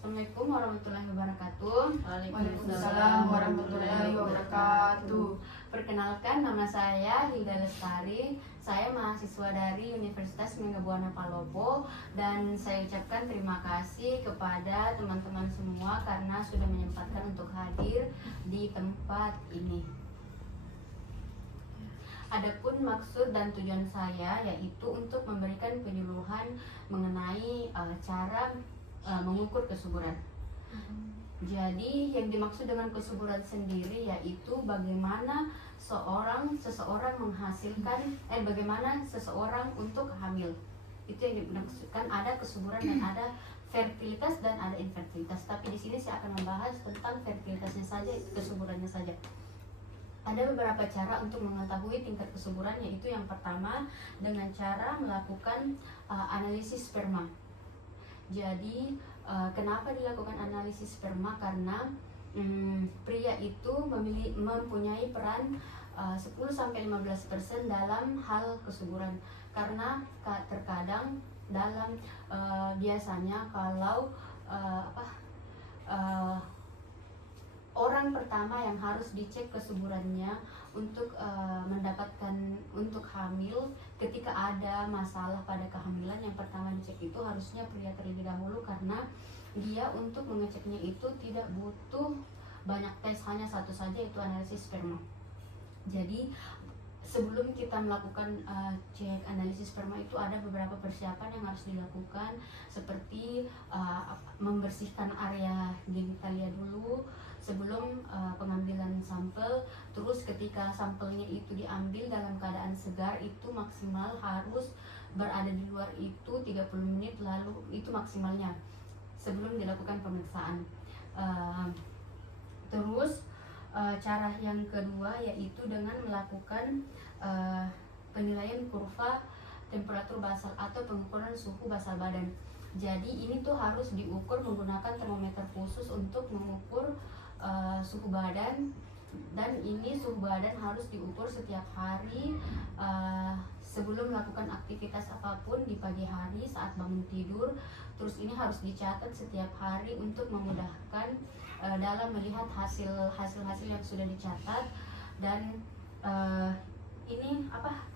Assalamualaikum warahmatullahi wabarakatuh. Waalaikumsalam warahmatullahi wabarakatuh. Perkenalkan, nama saya Hilda Lestari. Saya mahasiswa dari Universitas Mangga Buana Palopo, dan saya ucapkan terima kasih kepada teman-teman semua karena sudah menyempatkan untuk hadir di tempat ini. Adapun maksud dan tujuan saya yaitu untuk memberikan penyuluhan mengenai cara mengukur kesuburan. Jadi yang dimaksud dengan kesuburan sendiri yaitu bagaimana seseorang menghasilkan bagaimana seseorang untuk hamil. Itu yang dimaksudkan, ada kesuburan dan ada fertilitas dan ada infertilitas. Tapi di sini saya akan membahas tentang fertilitasnya saja, kesuburannya saja. Ada beberapa cara untuk mengetahui tingkat kesuburan, yaitu yang pertama dengan cara melakukan analisis sperma. Jadi kenapa dilakukan analisis sperma? Karena pria itu mempunyai peran 10-15% dalam hal kesuburan. Karena terkadang dalam biasanya kalau orang pertama yang harus dicek kesuburannya untuk mendapatkan untuk hamil, ketika ada masalah pada kehamilan, yang pertama dicek itu harusnya pria terlebih dahulu, karena dia untuk mengeceknya itu tidak butuh banyak tes, hanya satu saja, yaitu analisis sperma. Jadi sebelum kita melakukan cek analisis sperma itu ada beberapa persiapan yang harus dilakukan, seperti membersihkan area genitalia dulu sebelum pengambilan sampel. Terus ketika sampelnya itu diambil dalam keadaan segar, itu maksimal harus berada di luar itu 30 menit, lalu itu maksimalnya sebelum dilakukan pemeriksaan. Terus cara yang kedua yaitu dengan melakukan penilaian kurva temperatur basal atau pengukuran suhu basal badan. Jadi ini tuh harus diukur menggunakan termometer khusus untuk mengukur suhu badan, dan ini suhu badan harus diukur setiap hari sebelum melakukan aktivitas apapun di pagi hari saat bangun tidur. Terus ini harus dicatat setiap hari untuk memudahkan dalam melihat hasil yang sudah dicatat. Dan ini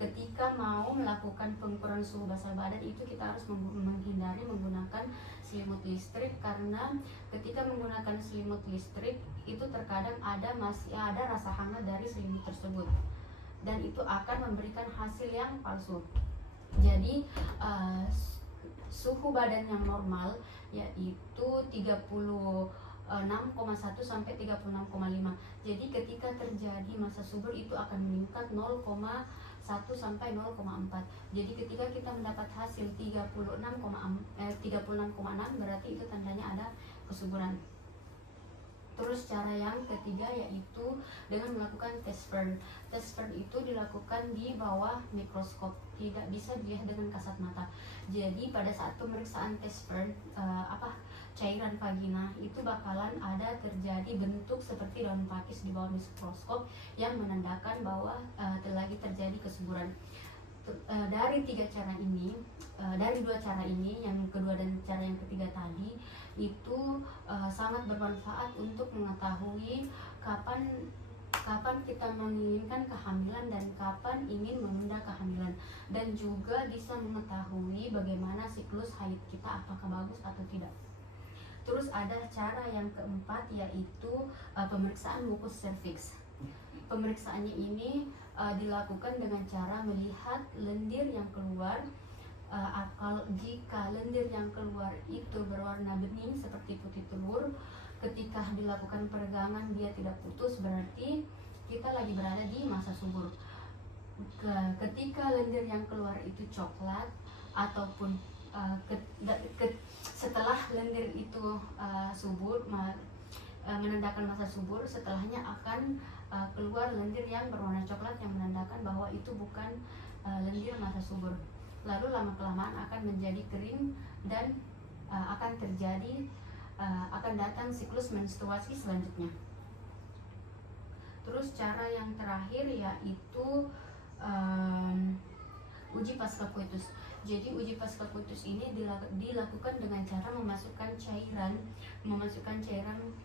ketika mau melakukan pengukuran suhu basal badan itu kita harus menghindari menggunakan selimut listrik, karena ketika menggunakan selimut listrik itu terkadang masih ada rasa hangat dari selimut tersebut, dan itu akan memberikan hasil yang palsu. Jadi suhu badan yang normal yaitu 36,1 sampai 36,5. Jadi ketika terjadi masa subur itu akan meningkat 0,1 sampai 0,4. Jadi ketika kita mendapat hasil 36,6 berarti itu tandanya ada kesuburan. Terus cara yang ketiga yaitu dengan melakukan tes Fern. Tes Fern itu dilakukan di bawah mikroskop, tidak bisa dilihat dengan kasat mata. Jadi pada saat pemeriksaan tes Fern, cairan vagina itu bakalan ada terjadi bentuk seperti daun pakis di bawah mikroskop yang menandakan bahwa lagi terjadi kesuburan. Dari dua cara ini, yang kedua dan cara yang ketiga tadi, itu sangat bermanfaat untuk mengetahui kapan kita menginginkan kehamilan dan kapan ingin menunda kehamilan, dan juga bisa mengetahui bagaimana siklus haid kita, apakah bagus atau tidak. Terus ada cara yang keempat yaitu pemeriksaan mukus serviks. Pemeriksaannya ini dilakukan dengan cara melihat lendir yang keluar. Jika lendir yang keluar itu berwarna bening seperti putih telur, ketika dilakukan peregangan dia tidak putus, berarti kita lagi berada di masa subur. Ketika lendir yang keluar itu coklat ataupun setelah lendir itu subur, menandakan masa subur, setelahnya akan keluar lendir yang berwarna coklat yang menandakan bahwa itu bukan lendir masa subur. Lalu lama-kelamaan akan menjadi kering dan akan datang siklus menstruasi selanjutnya. Terus cara yang terakhir yaitu uji pasca coitus. Jadi uji pasca putus ini dilakukan dengan cara memasukkan cairan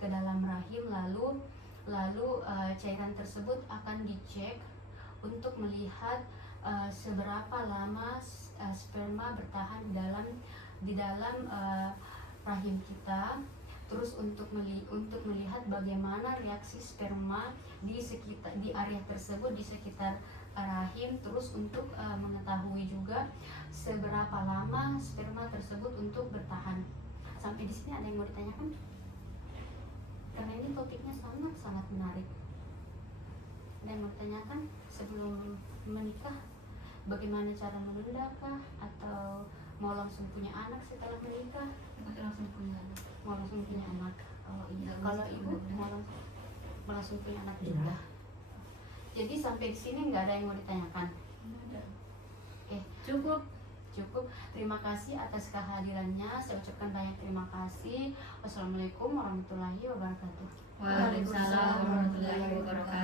ke dalam rahim, lalu cairan tersebut akan dicek untuk melihat seberapa lama sperma bertahan di dalam rahim kita. Terus untuk melihat bagaimana reaksi sperma di area tersebut, di sekitar rahim. Terus untuk mengetahui juga seberapa lama sperma tersebut untuk bertahan. Sampai di sini ada yang mau ditanyakan? Karena ini topiknya sangat menarik. Ada yang mau ditanyakan sebelum menikah? Bagaimana cara menunda kah? Atau mau langsung punya anak setelah menikah? Langsung punya anak. Mau langsung punya anak. Oh iya. Kalau ibu mau langsung punya anak Iya. juga. Jadi sampai di sini nggak ada yang mau ditanyakan. Oke, Cukup. cukup. Terima kasih atas kehadirannya. Saya ucapkan banyak terima kasih. Wassalamualaikum warahmatullahi wabarakatuh. Waalaikumsalam warahmatullahi wabarakatuh.